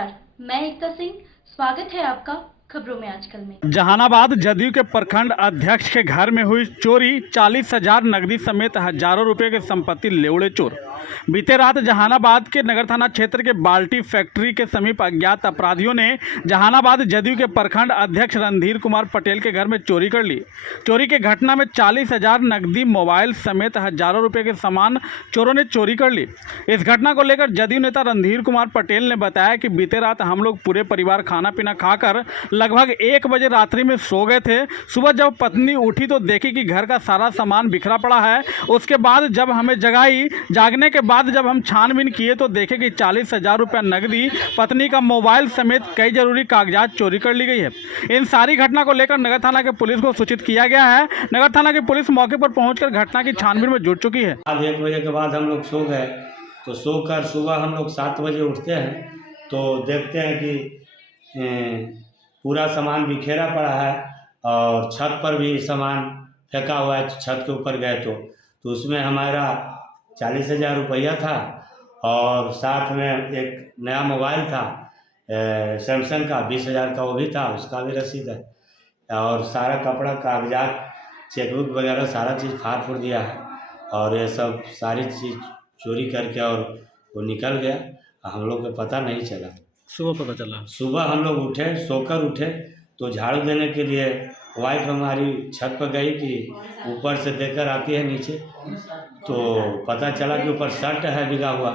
नमस्कार, मैं एकता सिंह। स्वागत है आपका खबरों में आजकल में। जहानाबाद जदयू के प्रखंड अध्यक्ष के घर में हुई चोरी, 40,000 नकदी समेत हजारों रुपए की संपत्ति ले उड़े चोर। बीते रात जहानाबाद के नगर थाना क्षेत्र के बाल्टी फैक्ट्री के समीप अज्ञात अपराधियों ने जहानाबाद जदयू के प्रखंड अध्यक्ष रणधीर कुमार पटेल के घर में चोरी कर ली। चोरी की घटना में 40,000 नकदी, मोबाइल समेत हजारों रुपए के सामान चोरों ने चोरी कर ली। इस घटना को लेकर जदयू नेता रणधीर कुमार पटेल ने बताया कि बीते रात हम लोग पूरे परिवार खाना पीना खाकर लगभग 1 बजे रात्रि में सो गए थे। सुबह जब पत्नी उठी तो देखी कि घर का सारा सामान बिखरा पड़ा है। उसके बाद जब हमें जगाई, जागने के बाद जब हम छानबीन किए तो देखे कि 40,000 रुपया नकदी, पत्नी का मोबाइल समेत कई जरूरी कागजात चोरी कर ली गई है। इन सारी घटना को लेकर नगर थाना के पुलिस को सूचित किया गया है। नगर थाना की पुलिस मौके पर पहुंचकर घटना की छानबीन में जुट चुकी है। आज 1 बजे के बाद हम लोग सो गए, तो सोकर सुबह हम लोग 7 बजे उठते हैं तो देखते हैं कि पूरा सामान बिखेरा पड़ा है और छत पर भी सामान फेंका हुआ है। छत के ऊपर गए तो उसमें हमारा 40,000 रुपया था और साथ में एक नया मोबाइल था सैमसंग का, 20,000 का वो भी था, उसका भी रसीद है। और सारा कपड़ा, कागजात, चेकबुक वगैरह सारा चीज़ फाड़ फूड़ दिया है और ये सब सारी चीज़ चोरी करके और वो निकल गया। हम लोग को पता नहीं चला। सुबह पता चला। सुबह हम लोग उठे, सोकर उठे तो झाड़ू देने के लिए वाइफ हमारी छत पर गई कि ऊपर से देखकर आती है नीचे, तो पता चला कि ऊपर शर्ट है बिगा हुआ।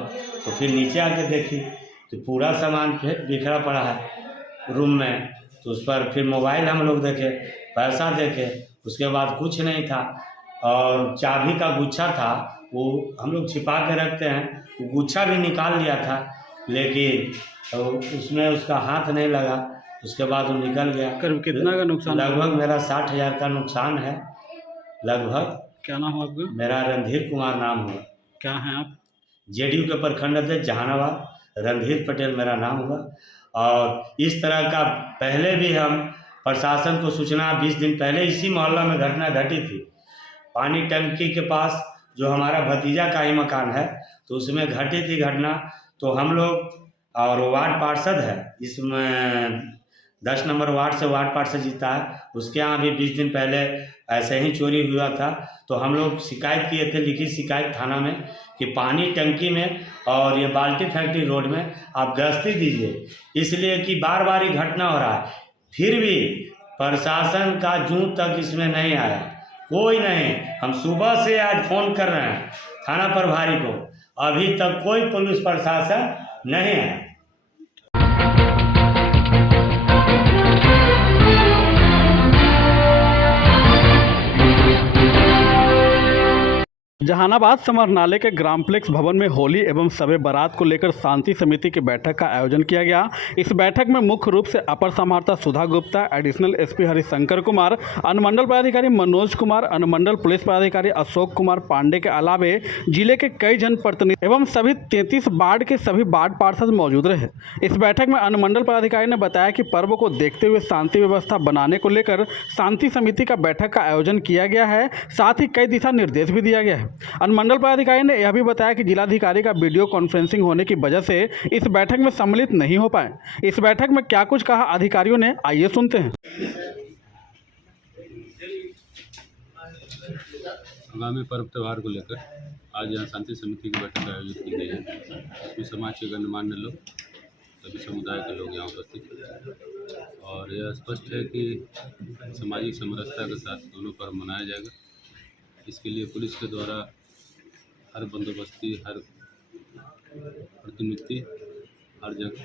तो फिर नीचे आके देखी तो पूरा सामान फिर बिखरा पड़ा है रूम में। तो उस पर फिर मोबाइल हम लोग देखे, पैसा देखे, उसके बाद कुछ नहीं था। और चाबी का गुच्छा था, वो हम लोग छिपा के रखते हैं, वो गुच्छा भी निकाल लिया था, लेकिन तो उसमें उसका हाथ नहीं लगा। उसके बाद वो निकल गया। करीब कितना का नुकसान? लगभग मेरा 60,000 का नुकसान है लगभग। क्या नाम है आपका? मेरा रणधीर कुमार नाम हुआ। क्या है आप? जेडीयू के प्रखंड अध्यक्ष जहानाबाद रणधीर पटेल मेरा नाम हुआ। और इस तरह का पहले भी हम प्रशासन को सूचना 20 दिन पहले इसी मोहल्ला में घटना घटी थी। पानी टंकी के पास जो हमारा भतीजा का ही मकान है, तो उसमें घटी थी घटना। तो हम लोग और वार्ड पार्षद है, इसमें 10 नंबर वार्ड से वार्ड पार्षद जीता है, उसके यहाँ भी 20 दिन पहले ऐसे ही चोरी हुआ था। तो हम लोग शिकायत किए थे, लिखित शिकायत थाना में, कि पानी टंकी में और ये बाल्टी फैक्ट्री रोड में आप गश्ती दीजिए, इसलिए कि बार बार ही घटना हो रहा है। फिर भी प्रशासन का जूं तक इसमें नहीं आया, कोई नहीं। हम सुबह से आज फ़ोन कर रहे हैं थाना प्रभारी को, अभी तक कोई पुलिस प्रशासन नहीं है। जहानाबाद समरनालय के ग्रामप्लेक्स भवन में होली एवं शबे बारात को लेकर शांति समिति की बैठक का आयोजन किया गया। इस बैठक में मुख्य रूप से अपर समाहर्ता सुधा गुप्ता, एडिशनल एसपी हरिशंकर कुमार, अनुमंडल पदाधिकारी मनोज कुमार, अनुमंडल पुलिस पदाधिकारी अशोक कुमार पांडे के अलावे जिले के कई जनप्रतिनिधि एवं सभी 33 वार्ड के सभी वार्ड पार्षद मौजूद रहे। इस बैठक में अनुमंडल पदाधिकारी ने बताया कि पर्व को देखते हुए शांति व्यवस्था बनाने को लेकर शांति समिति का बैठक का आयोजन किया गया है। साथ ही कई दिशा निर्देश भी दिया गया है। अनुमंडल पदाधिकारी ने यह भी बताया कि जिलाधिकारी का वीडियो कॉन्फ्रेंसिंग होने की वजह से इस बैठक में सम्मिलित नहीं हो पाए। इस बैठक में क्या कुछ कहा अधिकारियों ने, आइए सुनते हैं। आगामी पर्व त्यौहार को लेकर आज यहाँ शांति समिति की बैठक आयोजित की गई है। इसमें समाज के गणमान्य लोग, सभी समुदाय के लोग यहाँ उपस्थित हैं और यह स्पष्ट है कि सामाजिक समरसता के साथ दोनों पर्व मनाया जाएगा। इसके लिए पुलिस के द्वारा हर बंदोबस्ती, हर प्रतिनियुक्ति, हर जगह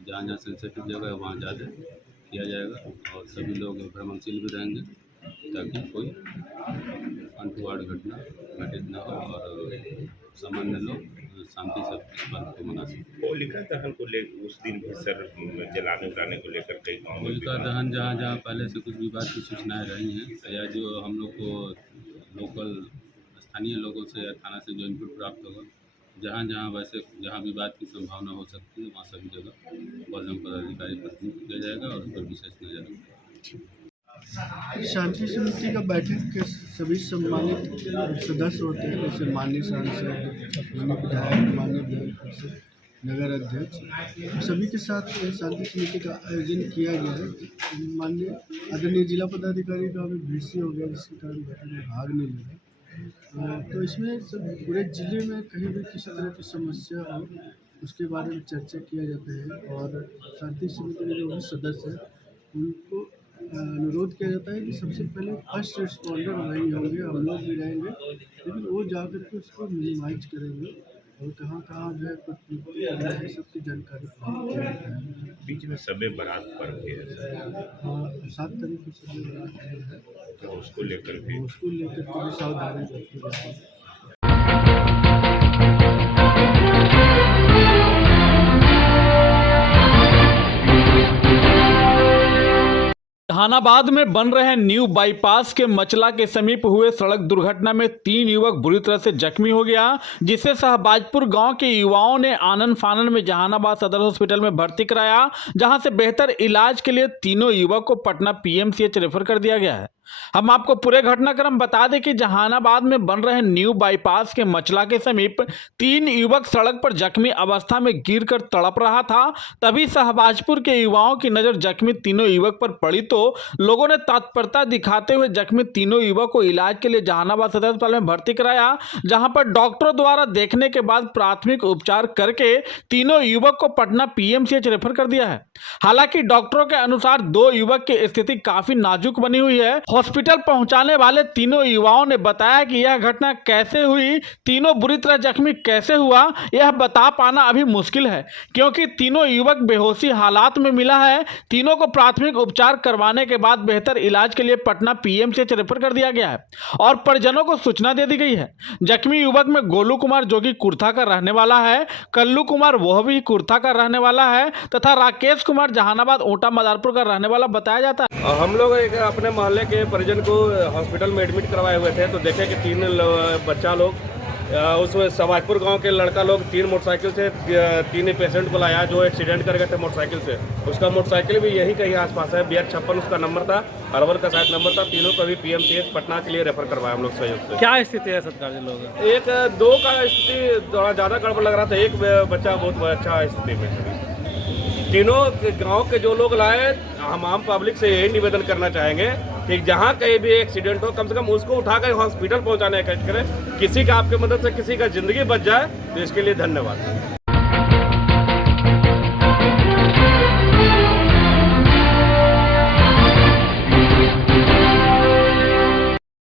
जहाँ जहाँ सेंसिटिव जगह है वहाँ ज़्यादा किया जाएगा और सभी लोग भ्रमणशील भी रहेंगे ताकि कोई अनटूवार्ड घटना घटित न हो और सामान्य लोग शांति से इस पर्व को मना सकें। होलिका दहन को लेकर उस दिन भी सर जलाने उलाने को लेकर कई गाँव होलिका दहन जहाँ जहाँ पहले से कुछ विवाद की सूचनाएं रही हैं या जो हम लोग को लोकल स्थानीय लोगों से या थाना से जो इनपुट प्राप्त होगा, जहाँ जहाँ वैसे जहाँ विवाद की संभावना हो सकती है वहाँ सभी जगह बल पदाधिकारी प्रतिनिधित्व किया जाएगा और उस पर विशेष नजर। शांति समिति का बैठक के सभी सम्मानित सदस्य होते हैं, जैसे माननीय सांसद, माननीय विधायक, माननीय नगर अध्यक्ष सभी के साथ शांति समिति का आयोजन किया गया है। माननीय आदरणीय जिला पदाधिकारी का अभी भीड़ हो गया, जिसके कारण बैठक में भाग नहीं ले रहे। तो इसमें सब पूरे जिले में कहीं भी किसी तरह की समस्या हो उसके बारे में चर्चा किया जाता है और शांति समिति के जो भी सदस्य हैं उनको अनुरोध किया जाता है कि सबसे पहले फर्स्ट रिस्पॉन्डर वही होंगे, हम लोग भी रहेंगे, लेकिन वो जाकर के उसको मिनिमाइज करेंगे और कहाँ कहाँ जो है कुछ सबकी जानकारी प्राप्त करेंगे। बीच में सबे बारात पर्व भी है, हाँ, 7 तारीख को सब लोग है, तो उसको लेकर भी उसको लेकर के भी सावधानी बरती जाती है। जहानाबाद में बन रहे न्यू बाईपास के मचला के समीप हुए सड़क दुर्घटना में 3 युवक बुरी तरह से जख्मी हो गया, जिसे शाहबाजपुर गांव के युवाओं ने आनन फानन में जहानाबाद सदर हॉस्पिटल में भर्ती कराया, जहां से बेहतर इलाज के लिए तीनों युवक को पटना पीएमसीएच रेफर कर दिया गया है। हम आपको पूरे घटनाक्रम बता दें कि जहानाबाद में बन रहे न्यू बाईपास के मचला के समीप 3 युवक सड़क पर जख्मी अवस्था में गिरकर तड़प रहा था। तभी शाहबाजपुर के युवाओं की नजर जख्मी तीनों युवक पर पड़ी तो लोगों ने तत्परता दिखाते हुए जख्मी तीनों युवक को इलाज के लिए जहानाबाद सदर अस्पताल में भर्ती कराया, जहां पर डॉक्टरों द्वारा देखने के बाद प्राथमिक उपचार करके तीनों युवक को पटना पीएमसीएच रेफर कर दिया है। हालांकि डॉक्टरों के अनुसार 2 युवक की स्थिति काफी नाजुक बनी हुई है। हॉस्पिटल पहुंचाने वाले तीनों युवाओं ने बताया कि यह घटना कैसे हुई, तीनों बुरी तरह जख्मी कैसे हुआ, यह बता पाना अभी मुश्किल है, क्योंकि तीनों युवक बेहोशी हालात में मिला है। तीनों को प्राथमिक उपचार करवाने के बाद बेहतर इलाज के लिए पटना पीएमसीएच रेफर कर दिया गया है और परिजनों को सूचना दे दी गई है। जख्मी युवक में गोलू कुमार जो कि कुर्था का रहने वाला है, कल्लू कुमार वह भी कुर्था का रहने वाला है तथा राकेश कुमार जहानाबाद ओटा मदारपुर का रहने वाला बताया जाता है। हम लोग एक अपने मोहल्ले के परिजन को हॉस्पिटल में एडमिट करवाए हुए थे, तो देखे कि 3 बच्चा लोग उसमें शाहबाजपुर गांव के लड़का लोग 3 मोटरसाइकिल से 3 पेशेंट को लाया जो एक्सीडेंट कर गए थे मोटरसाइकिल से। उसका मोटरसाइकिल भी यही कहीं आसपास है, BR56 उसका नंबर था, अरवल का शायद नंबर था। तीनों को भी पीएमसीएच पटना के लिए रेफर करवाया हम लोग सहयोग से। क्या स्थिति है सरकार जी लोग? 1-2 का स्थिति थोड़ा ज़्यादा गड़बड़ लग रहा था, एक बच्चा बहुत अच्छा स्थिति में है। तीनों गांव के जो लोग लाए, हम आम पब्लिक से यही निवेदन करना चाहेंगे कि जहां कहीं भी एक्सीडेंट हो कम से कम उसको उठाकर हॉस्पिटल पहुंचाने का करें। किसी का आपके मदद से किसी का जिंदगी बच जाए तो इसके लिए धन्यवाद।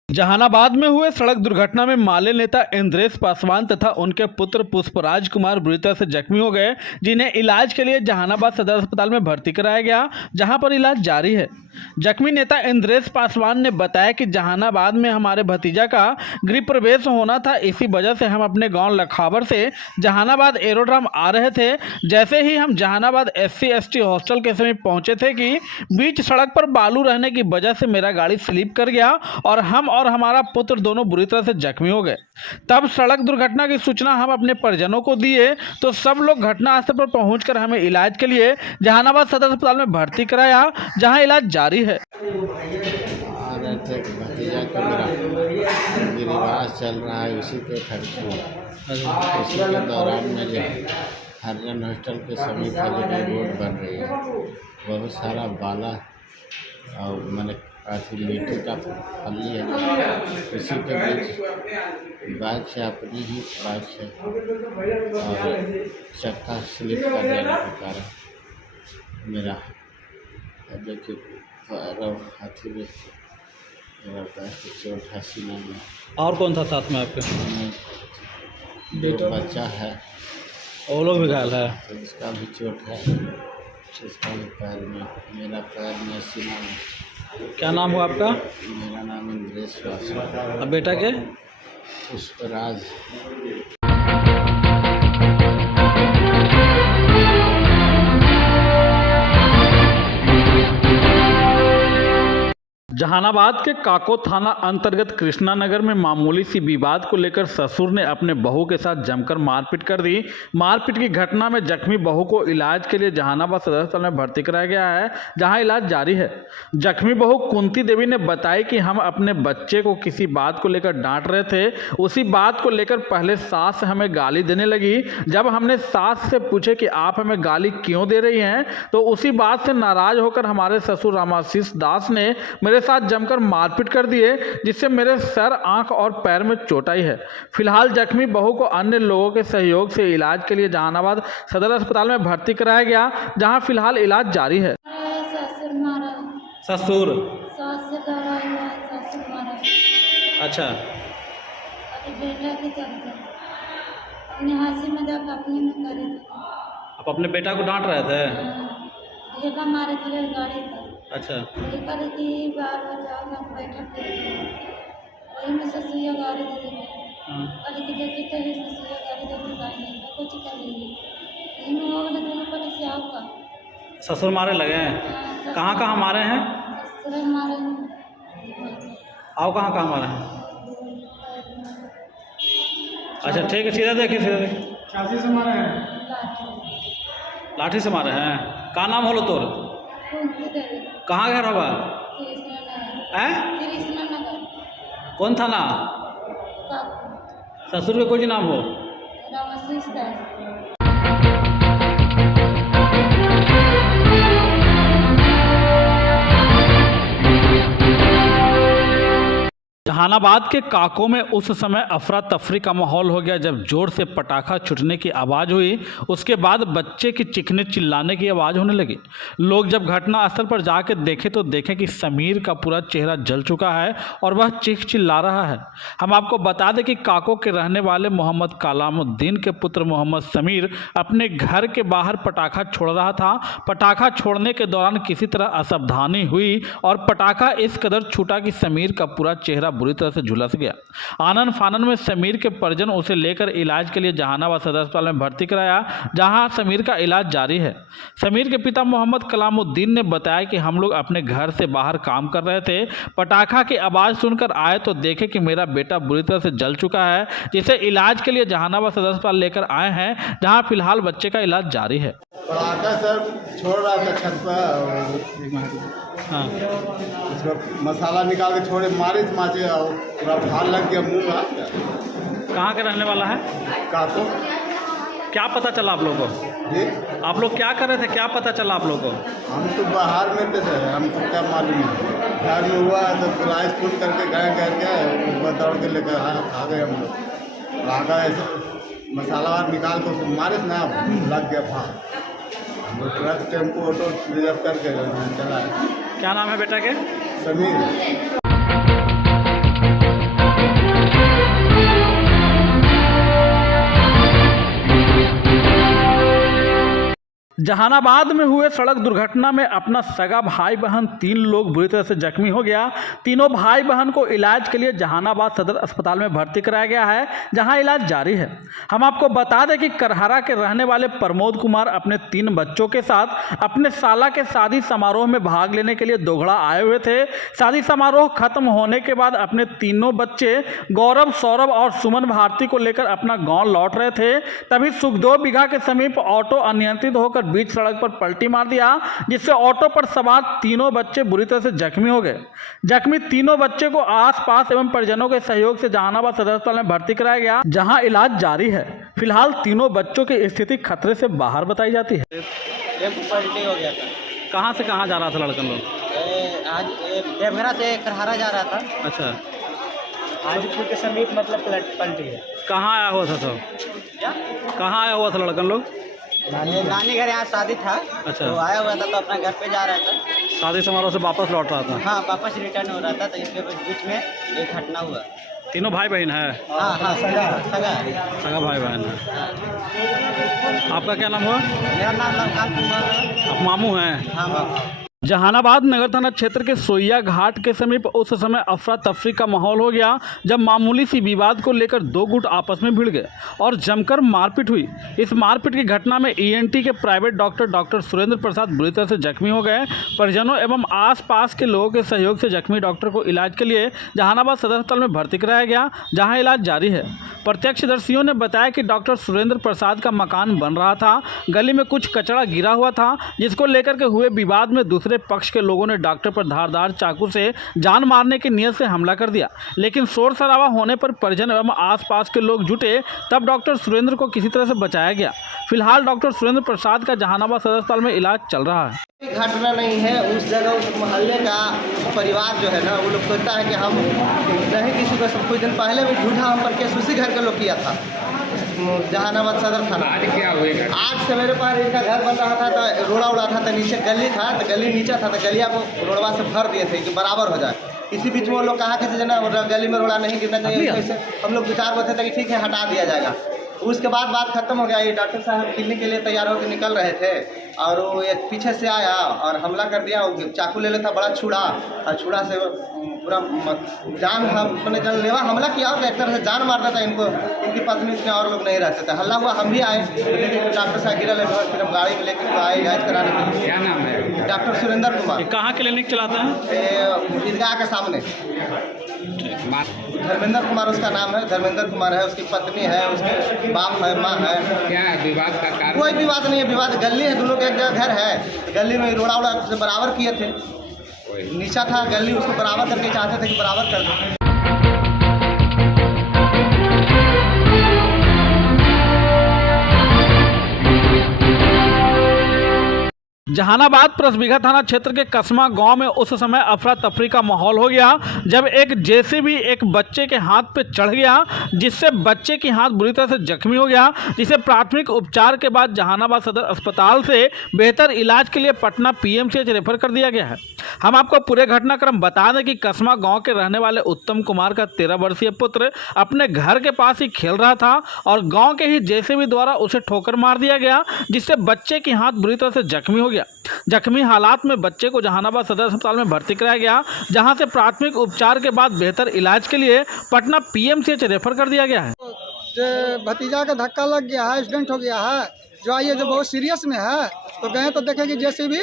जहानाबाद में हुए सड़क दुर्घटना में माले नेता इंद्रेश पासवान तथा उनके पुत्र पुष्पराज कुमार बुरी तरह से जख्मी हो गए, जिन्हें इलाज के लिए जहानाबाद सदर अस्पताल में भर्ती कराया गया, जहां पर इलाज जारी है। जख्मी नेता इंद्रेश पासवान ने बताया कि जहानाबाद में हमारे भतीजा का गृह प्रवेश होना था, इसी वजह से हम अपने गांव लखावर से जहानाबाद एरोड्राम आ रहे थे। जैसे ही हम जहानाबाद SC/ST हॉस्टल के समीप पहुंचे थे कि बीच सड़क पर बालू रहने की वजह से मेरा गाड़ी स्लिप कर गया और हम और हमारा पुत्र दोनों बुरी तरह से जख्मी हो गए। तब सड़क दुर्घटना की सूचना हम अपने परिजनों को दिए तो सब लोग घटनास्थल पर पहुंचकर हमें इलाज के लिए जहानाबाद सदर अस्पताल में भर्ती कराया, जहां इलाज जारी है। भतीजा का मेरा गिरिवास चल रहा है, उसी के खर्च उसी के दौरान में जो हरिजन हॉस्टल के समीप वाले रोड बन रही है, बहुत सारा बाला और मैंने मिट्टी का फली है, इसी के बीच बाइक से अपनी ही बाइक से और चक्का स्लिप कर जाने के कारण मेरा देखिए हाथी में मेरा पैर चोट है सीने में। और कौन था साथ में आपके? दो बच्चा है, वो लोग भी घायल है, तो इसका भी चोट है, इसका भी पैर में, मेरा पैर में सीना में। क्या नाम हुआ आपका? मेरा नाम इंद्रेश पासवान। अब बेटा के? पुष्पराज। जहानाबाद के काको थाना अंतर्गत कृष्णा नगर में मामूली सी विवाद को लेकर ससुर ने अपने बहू के साथ जमकर मारपीट कर दी। मारपीट की घटना में जख्मी बहू को इलाज के लिए जहानाबाद सदर अस्पताल में भर्ती कराया गया है, जहां इलाज जारी है। जख्मी बहू कुंती देवी ने बताया कि हम अपने बच्चे को किसी बात को लेकर डांट रहे थे। उसी बात को लेकर पहले सास हमें गाली देने लगी। जब हमने सास से पूछे कि आप हमें गाली क्यों दे रही हैं, तो उसी बात से नाराज होकर हमारे ससुर रामाशीष दास ने मेरे साथ जमकर मारपीट कर दिए, जिससे मेरे सर, आंख और पैर में चोट आई है। फिलहाल जख्मी बहू को अन्य लोगों के सहयोग से इलाज के लिए जहानाबाद सदर अस्पताल में भर्ती कराया गया, जहां फिलहाल इलाज जारी है। ससुर मारा, ससुर सास से लड़ाई हुआ, ससुर मारा। अच्छा, अभी बेटा के चलते अपने हंसी मजाक अपने में करे थे। आप अपने बेटा को डांट रहे थे? बेटा मारे थे गाड़ी पर। अच्छा, बेटा की बार बचाओ ना बैठा थे, वही में ससुया गाड़ी दे देंगे। कल की देखी तो ही ससुया गाड़ी दे देंगे, नहीं तो कुछ कर लेंगे। इन लोगों ने दोनों पर से आपका ससुर मारे लगे हैं? कहाँ कहाँ मारे हैं? ससुर मारे हैं। आओ, कहाँ कहाँ मारे हैं? अच्छा ठीक है, सीधा देखिए, सीधा देखिए। चाची से मारे हैं, लाठी से मारे हैं। का नाम होलो तोर? कुंती देवी, कहाँ घर हवा? कृष्णा नगर, हैं? कृष्णा नगर, कौन थाना? काकू, ससुर के कोई नाम हो? रामाशीष दास। जहानाबाद के काको में उस समय अफरा तफरी का माहौल हो गया जब जोर से पटाखा छूटने की आवाज़ हुई। उसके बाद बच्चे की चीखने चिल्लाने की आवाज़ होने लगी। लोग जब घटनास्थल पर जाकर देखे तो देखें कि समीर का पूरा चेहरा जल चुका है और वह चीख चिल्ला रहा है। हम आपको बता दें कि काको के रहने वाले मोहम्मद कलामुद्दीन के पुत्र मोहम्मद समीर अपने घर के बाहर पटाखा छोड़ रहा था। पटाखा छोड़ने के दौरान किसी तरह असावधानी हुई और पटाखा इस कदर छूटा कि समीर का पूरा चेहरा बुरी तरह से झुलस गया। आनन फानन में समीर के परिजन उसे लेकर इलाज के लिए जहानाबाद सदर अस्पताल में भर्ती कराया, जहां समीर का इलाज जारी है। समीर के पिता मोहम्मद कलामुद्दीन ने बताया कि हम लोग अपने घर से बाहर काम कर रहे थे, पटाखा की आवाज़ सुनकर आए तो देखे कि मेरा बेटा बुरी तरह से जल चुका है, जिसे इलाज के लिए जहानाबाद सदर अस्पताल लेकर आए हैं, जहाँ फिलहाल बच्चे का इलाज जारी है। पटाखा सर छोड़ रहा था छत पर, हाँ, उसका मसाला निकाल के छोड़े, मारे माचे और पूरा भार लग गया मुँह में। कहाँ के रहने वाला है? काको। क्या पता चला आप लोगों को? जी, आप लोग क्या कर रहे थे, क्या पता चला आप लोगों को? हम तो बाहर में थे सर, हमको क्या मालूम है। घर में हुआ तो पुलिस फोन करके गए, करके ऊपर दौड़ के लेकर आ गए हम लोग। आ गए मसाला निकाल के उसको मारे ना, लग गया भार। ट्रक, टेम्पो, ऑटो रिजर्व करके चला है। क्या नाम है बेटा के? समीर। जहानाबाद में हुए सड़क दुर्घटना में अपना सगा भाई बहन 3 लोग बुरी तरह से जख्मी हो गया। तीनों भाई बहन को इलाज के लिए जहानाबाद सदर अस्पताल में भर्ती कराया गया है, जहां इलाज जारी है। हम आपको बता दें कि करहरा के रहने वाले प्रमोद कुमार अपने 3 बच्चों के साथ अपने साला के शादी समारोह में भाग लेने के लिए दोघड़ा आए हुए थे। शादी समारोह खत्म होने के बाद अपने तीनों बच्चे गौरव, सौरभ और सुमन भारती को लेकर अपना गाँव लौट रहे थे। तभी सुखदेव बीघा के समीप ऑटो अनियंत्रित होकर बीच सड़क पर पलटी मार दिया, जिससे ऑटो पर सवार तीनों बच्चे बुरी तरह से जख्मी हो गए। जख्मी तीनों बच्चे को आसपास एवं परिजनों के सहयोग से जहानाबाद सदर अस्पताल में भर्ती कराया गया, जहां इलाज जारी है। फिलहाल तीनों बच्चों की स्थिति खतरे से बाहर बताई जाती है। पलटी हो गया था। कहां से कहां जा रहा था लड़कन लोग? आज देवघरा से करहरा जा रहा था। अच्छा, हाजीपुर के समीप मतलब पलटी है। कहाँ आया हुआ था सब? क्या कहाँ आया हुआ था लड़कन लोग? नानी घर यहाँ शादी था। अच्छा, तो आया हुआ था तो अपना घर पे जा रहा था। शादी समारोह से वापस लौट रहा था? हाँ, वापस रिटर्न हो रहा था, तो इसके बीच में एक घटना हुआ। तीनों भाई बहन है? हाँ, सगा भाई बहन है। आपका क्या नाम हुआ? मेरा नाम कुमार है। आप मामू हैं? हाँ, मामू। जहानाबाद नगर थाना क्षेत्र के सोइया घाट के समीप उस समय अफरा तफरी का माहौल हो गया जब मामूली सी विवाद को लेकर दो गुट आपस में भिड़ गए और जमकर मारपीट हुई। इस मारपीट की घटना में ईएनटी के प्राइवेट डॉक्टर सुरेंद्र प्रसाद बुरी तरह से जख्मी हो गए। परिजनों एवं आसपास के लोगों के सहयोग से जख्मी डॉक्टर को इलाज के लिए जहानाबाद सदर अस्पताल में भर्ती कराया गया, जहां इलाज जारी है। प्रत्यक्षदर्शियों ने बताया कि डॉक्टर सुरेंद्र प्रसाद का मकान बन रहा था, गली में कुछ कचरा गिरा हुआ था, जिसको लेकर के हुए विवाद में दूसरे पक्ष के लोगों ने डॉक्टर पर धारदार चाकू से जान मारने की नीयत से हमला कर दिया, लेकिन शोर शराबा होने पर परिजन एवं आसपास के लोग जुटे, तब डॉक्टर सुरेंद्र को किसी तरह से बचाया गया। फिलहाल डॉक्टर सुरेंद्र प्रसाद का जहानाबाद सदर अस्पताल में इलाज चल रहा है। घटना नहीं है, उस जगह उस मोहल्ले का परिवार जो है ना, वो लोग सोचता है कि हम नहीं किसी को, कुछ दिन पहले भी झूठा हम पर केस उसी घर के लोग किया था जहानाबाद सदर थाना। आज क्या हुआ? आज सवेरे पर इनका घर बन रहा था तो रोड़ा उड़ा था, तो नीचे गली था, तो गली नीचे था, तो गलिया को रोड़वा से भर दिए थे कि बराबर हो जाए। इसी बीच में वो लोग कहा कि जना गली में रोड़ा नहीं गिरना चाहिए, ऐसे हम लोग विचार होते थे कि ठीक है हटा दिया जाएगा। उसके बाद बात खत्म हो गया। ये डॉक्टर साहब किलने के लिए तैयार होकर निकल रहे थे और वो एक पीछे से आया और हमला कर दिया। चाकू ले लेता बड़ा छुड़ा, और छुड़ा से पूरा जान मैंने जानलेवा हमला किया और एक तरह से जान मार देता इनको। इनकी पत्नी उसमें और लोग नहीं रहते थे। हल्ला हुआ, हम भी आए, लेकिन डॉक्टर साहब गिरा ले, फिर हम गाड़ी में लेकर तो आए इलाज कराने के लिए। क्या नाम है? डॉक्टर सुरेंद्र कुमार। कहाँ क्लिनिक चलाता है? ईदगाह के सामने। धर्मेंद्र कुमार उसका नाम है, धर्मेंद्र कुमार है, उसकी पत्नी है, उसके बाप है, माँ है। क्या विवाद का कारण? कोई विवाद नहीं है, विवाद गली है, दोनों के एक जगह घर है। गली में रोड़ा उड़ा से बराबर किए थे, नीचा था गली, उसको बराबर करके चाहते थे कि बराबर कर दो। जहानाबाद परसबिघा थाना क्षेत्र के कसमा गांव में उस समय अफरा तफरी का माहौल हो गया जब एक जेसीबी एक बच्चे के हाथ पे चढ़ गया, जिससे बच्चे की हाथ बुरी तरह से जख्मी हो गया, जिसे प्राथमिक उपचार के बाद जहानाबाद सदर अस्पताल से बेहतर इलाज के लिए पटना पीएमसीएच रेफर कर दिया गया है। हम आपको पूरे घटनाक्रम बता दें कि कसमा गाँव के रहने वाले उत्तम कुमार का 13 वर्षीय पुत्र अपने घर के पास ही खेल रहा था और गाँव के ही जेसीबी द्वारा उसे ठोकर मार दिया गया, जिससे बच्चे की हाथ बुरी तरह से जख्मी हो गया। जख्मी हालात में बच्चे को जहानाबाद सदर अस्पताल में भर्ती कराया गया, जहां से प्राथमिक उपचार के बाद बेहतर इलाज के लिए पटना पीएमसीएच रेफर कर दिया गया है। भतीजा का धक्का लग गया है, एक्सीडेंट हो गया है, जो आइए जो बहुत सीरियस में है, तो गए तो देखे कि जेसीबी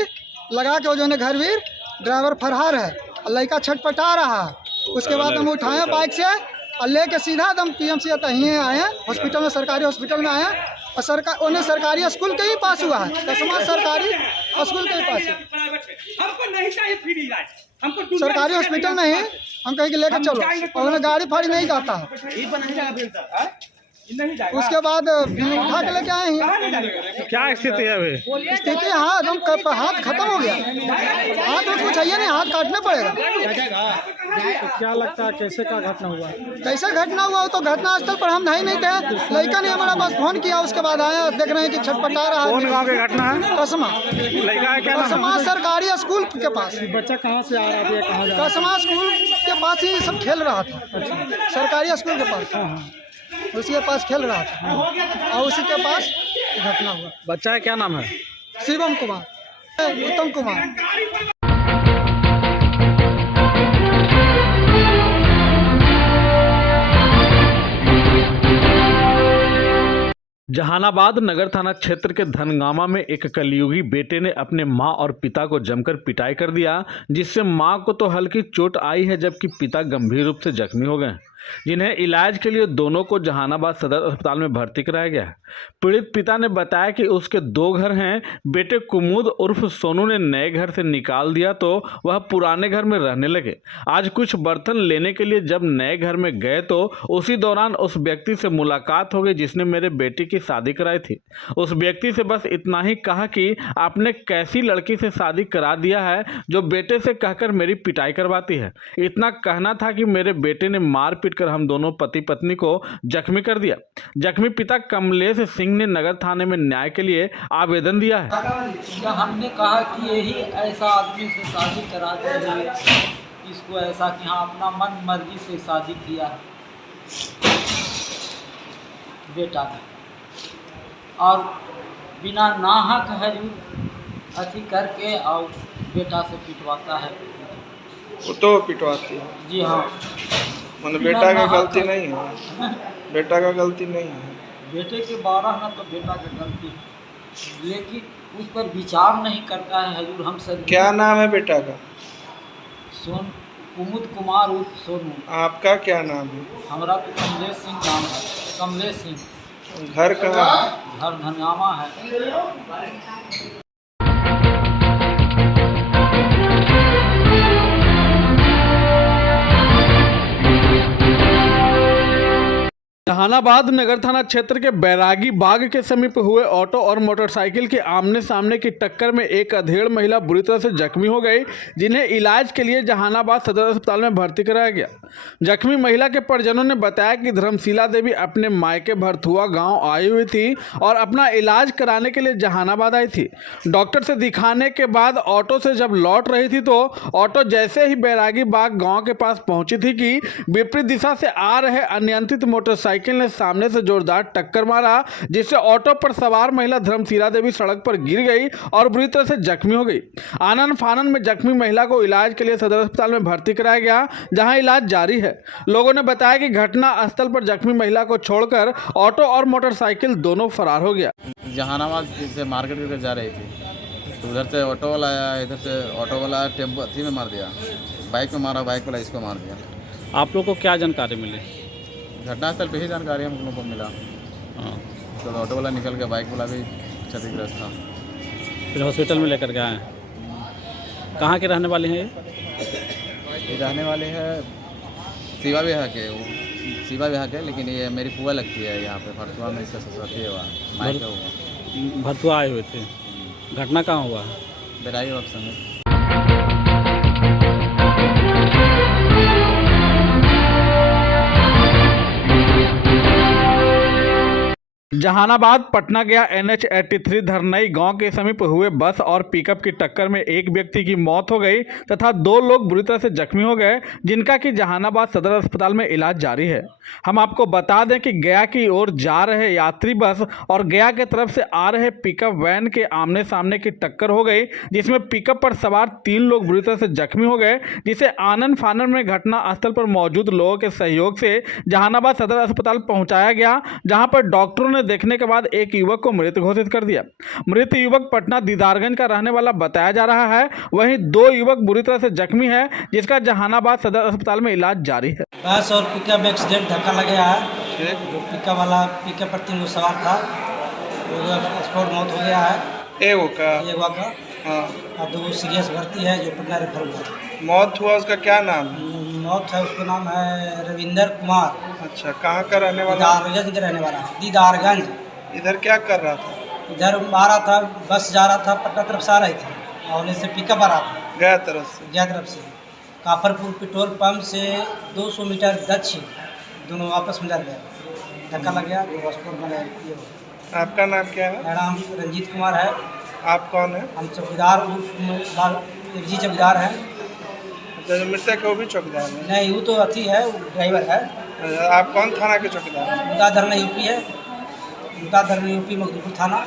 लगा के जो है घर भी ड्राइवर फरार है और लड़का छटपटा रहा है। उसके बाद हम उठाए बाइक से और लेके सीधा हम पीएमसीएच यहीं आए हैं, हॉस्पिटल में, सरकारी हॉस्पिटल में आए हैं। और सरकारी स्कूल के ही पास हुआ है, कसमा सरकारी स्कूल के ही पास है। हमको नहीं चाहिए फ्री इलाज, हमको सरकारी हॉस्पिटल में ही हम कहीं लेकर चलो, और उन्हें गाड़ी फाड़ी नहीं जाता है। उसके बाद उठा के लेके आए हैं। क्या स्थिति है अभी? स्थिति हाथ खत्म हो गया, हाथ में कुछ है नहीं, हाथ काटना पड़ेगा। तो क्या लगता है कैसे का घटना हुआ? कैसे घटना हुआ तो घटना स्थल पर हम नहीं थे, लड़का ने हमारा पास फोन किया, उसके बाद आया, देख रहे हैं कि छटपटा रहा है। कौन गांव की घटना है? कसमा। लड़का है क्या? कसमा सरकारी स्कूल के पास। बच्चा कहाँ से आ रहा था, कहाँ जा रहा? कसमा स्कूल के पास ही सब खेल रहा था, सरकारी स्कूल के पास, उसी के पास खेल रहा था और उसी के पास घटना हुआ। बच्चा है क्या नाम है? शिवम कुमार, उत्तम कुमार। जहानाबाद नगर थाना क्षेत्र के धनगामा में एक कलयुगी बेटे ने अपने मां और पिता को जमकर पिटाई कर दिया, जिससे मां को तो हल्की चोट आई है जबकि पिता गंभीर रूप से जख्मी हो गए, जिन्हें इलाज के लिए दोनों को जहानाबाद सदर अस्पताल में भर्ती कराया गया है। पीड़ित पिता ने बताया कि उसके 2 घर हैं, बेटे कुमुद उर्फ सोनू ने नए घर से निकाल दिया तो वह पुराने घर में रहने लगे। आज कुछ बर्तन लेने के लिए जब नए घर में गए तो उसी दौरान उस व्यक्ति से मुलाकात हो गई जिसने मेरे बेटी की शादी कराई थी। उस व्यक्ति से बस इतना ही कहा कि आपने कैसी लड़की से शादी करा दिया है जो बेटे से कहकर मेरी पिटाई करवाती है। इतना कहना था कि मेरे बेटे ने मार पीट कर हम दोनों पति पत्नी को जख्मी कर दिया। जख्मी पिता कमलेश सिंह ने नगर थाने में न्याय के लिए आवेदन दिया है। हमने कहा कि यही ऐसा आदमी से शादी कराते हुए इसको ऐसा कि हाँ अपना मन मर्जी से शादी किया बेटा का, और बिना नाहक हजूर अथी करके और बेटा से पिटवाता है। वो तो पिटवाती है। जी हाँ। मतलब बेटा का गलती नहीं है, बेटा का गलती नहीं है। बेटे के 12 ना तो बेटा की गलती है, लेकिन उस पर विचार नहीं करता है हजूर। हम सब क्या नाम है बेटा का? कुमुद कुमार उर्फ सोनू। आपका क्या नाम है? हमारा तो कमलेश सिंह नाम है, कमलेश सिंह। घर कहाँ है? घर धनियामा है। जहानाबाद नगर थाना क्षेत्र के बैरागी बाग के समीप हुए ऑटो और मोटरसाइकिल के आमने सामने की टक्कर में एक अधेड़ महिला बुरी तरह से जख्मी हो गई, जिन्हें इलाज के लिए जहानाबाद सदर अस्पताल में भर्ती कराया गया। जख्मी महिला के परिजनों ने बताया कि धर्मशिला देवी अपने मायके भरथुआ गांव आई हुई थी और अपना इलाज कराने के लिए जहानाबाद आई थी। डॉक्टर से दिखाने के बाद ऑटो से जब लौट रही थी तो ऑटो जैसे ही बैरागी बाग गाँव के पास पहुंची थी कि विपरीत दिशा से आ रहे अनियंत्रित मोटरसाइकिल ने सामने से जोरदार टक्कर मारा, जिससे ऑटो पर सवार महिला धर्मशिला देवी सड़क पर गिर गई और बुरी तरह से जख्मी हो गई। आनन फानन में जख्मी महिला को इलाज के लिए सदर अस्पताल में भर्ती कराया गया, जहां इलाज जारी है। लोगों ने बताया कि घटना स्थल पर जख्मी महिला को छोड़कर ऑटो और मोटरसाइकिल दोनों फरार हो गया। जहानाबाद से मार्केट करके जा रही थी तो उधर से ऑटो वाला आया, इधर से ऑटो वाला टेम्पो अथी में मार दिया, बाइक में मारा, बाइक वाला इसको मार दिया। आप लोग को क्या जानकारी मिली? घटनास्थल पे ही जानकारी हम लोगों को मिला। तो ऑटो वाला निकल गया, बाइक वाला भी क्षतिग्रस्त था। फिर हॉस्पिटल में लेकर गए हैं। कहाँ के रहने वाले हैं ये रहने वाले हैं शिवा विहार के, शिवा विहार के, लेकिन ये मेरी फुआ लगती है यहाँ पे भरथुआ में, इसका ससुराल हुआ मायका हुआ। भरथुआ आए हुए थे। घटना कहाँ हुआ है? बैरागी वक्त समय। जहानाबाद पटना गया NH 83 धरनई गांव के समीप हुए बस और पिकअप की टक्कर में एक व्यक्ति की मौत हो गई तथा 2 लोग बुरी तरह से जख्मी हो गए, जिनका कि जहानाबाद सदर अस्पताल में इलाज जारी है। हम आपको बता दें कि गया की ओर जा रहे यात्री बस और गया के तरफ से आ रहे पिकअप वैन के आमने सामने की टक्कर हो गई, जिसमें पिकअप पर सवार 3 लोग बुरी तरह से जख्मी हो गए, जिसे आनन फानन में घटना स्थल पर मौजूद लोगों के सहयोग से जहानाबाद सदर अस्पताल पहुंचाया गया, जहां पर डॉक्टरों ने देखने के बाद एक युवक को मृत घोषित कर दिया। मृत युवक पटना दीदारगंज का रहने वाला बताया जा रहा है। वहीं 2 युवक बुरी तरह से जख्मी है, जिसका जहानाबाद सदर अस्पताल में इलाज जारी है। बस और पिकअप एक्सीडेंट धक्का लग गया है। जो पिकअप वाला पिकअप पर 3 लोग सवार था, स्पॉट मौत हो गया है। एगो का हाँ, और 2 सीरियस भर्ती है जो पटना रेफर हुआ। मौत हुआ उसका क्या नाम है? मौत है, उसका नाम है रविंदर कुमार। अच्छा, कहाँ का रहने वाला? दीदारगंज का रहने वाला है। दीदारगंज। इधर क्या कर रहा था? इधर आ रहा था, बस जा रहा था, पटना तरफ से आ रही थी और से पिकअप आ रहा था गया तरफ से काफरपुर पेट्रोल पंप से 200 मीटर दक्षिण, दोनों आपस में लड़ गए, धक्का लग गया। आपका नाम क्या है? मेरा नाम रंजीत कुमार है। आप कौन है? हम चौकीदार जी चौकीदार हैं। जो मृतक है वो भी चौकीदार है? नहीं, वो तो अथी है, वो ड्राइवर है। आप कौन थाना के चौकीदार हैं? मुद्दा धरना यूपी है, मुद्दा धरना यूपी मखदूमपुर थाना।